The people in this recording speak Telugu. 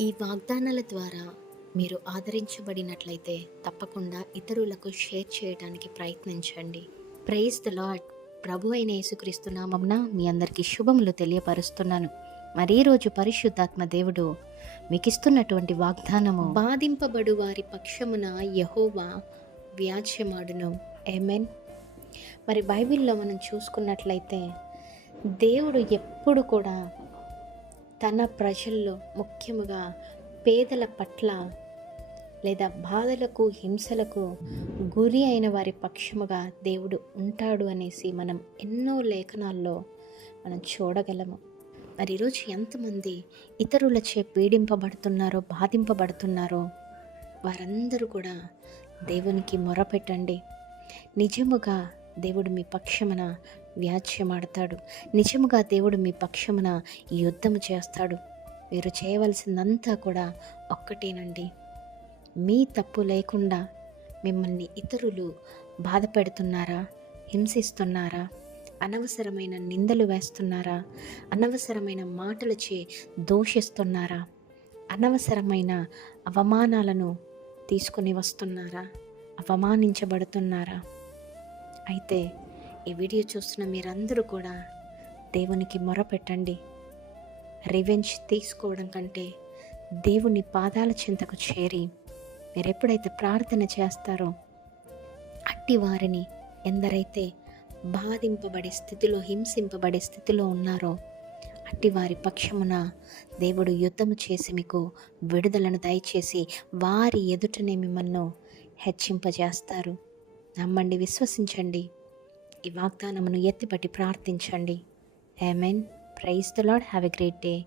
ఈ వాగ్దానాల ద్వారా మీరు ఆదరించబడినట్లయితే తప్పకుండా ఇతరులకు షేర్ చేయడానికి ప్రయత్నించండి. Praise the lord. ప్రభు అయిన యేసుక్రీస్తు నామమున మీ అందరికీ శుభములు తెలియపరుస్తున్నాను. మరి ఈ రోజు పరిశుద్ధాత్మ దేవుడు మీకిస్తున్నటువంటి వాగ్దానము, బాధింపబడు వారి పక్షమున యెహోవా వ్యాజ్యమాడును. ఆమేన్. మరి బైబిల్లో మనం చూసుకున్నట్లయితే దేవుడు ఎప్పుడు కూడా తన ప్రజల్లో ముఖ్యముగా పేదల పట్ల లేదా బాధలకు హింసలకు గురి అయిన వారి పక్షముగా దేవుడు ఉంటాడు అనేసి మనం ఎన్నో లేఖనాల్లో మనం చూడగలము. మరి ఈరోజు ఎంతమంది ఇతరులచే పీడింపబడుతున్నారో, బాధింపబడుతున్నారో వారందరూ కూడా దేవునికి మొరపెట్టండి. నిజముగా దేవుడు మీ పక్షమున వ్యాజ్యమాడతాడు. నిజముగా దేవుడు మీ పక్షమున యుద్ధము చేస్తాడు. మీరు చేయవలసిందంతా కూడా ఒక్కటేనండి. మీ తప్పు లేకుండా మిమ్మల్ని ఇతరులు బాధ పెడుతున్నారా, హింసిస్తున్నారా, అనవసరమైన నిందలు వేస్తున్నారా, అనవసరమైన మాటలచే దూషిస్తున్నారా, అనవసరమైన అవమానాలను తీసుకొని వస్తున్నారా, అవమానించబడుతున్నారా? అయితే ఈ వీడియో చూస్తున్న మీరందరూ కూడా దేవునికి మొరపెట్టండి. రివెంజ్ తీసుకోవడం కంటే దేవుని పాదాల చెంతకు చేరి మీరు ఎప్పుడైతే ప్రార్థన చేస్తారో, అట్టి వారిని ఎందరైతే బాధింపబడే స్థితిలో, హింసింపబడే స్థితిలో ఉన్నారో అట్టి వారి పక్షమున దేవుడు యుద్ధము చేసి మీకు విడుదలను దయచేసి వారి ఎదుటనే మిమ్మల్ని హెచ్చింపజేస్తారు. నమ్మండి, విశ్వసించండి. ఈ వాగ్దానమును ఎత్తిపట్టి ప్రార్థించండి. Amen. Praise the lord. Have a great day.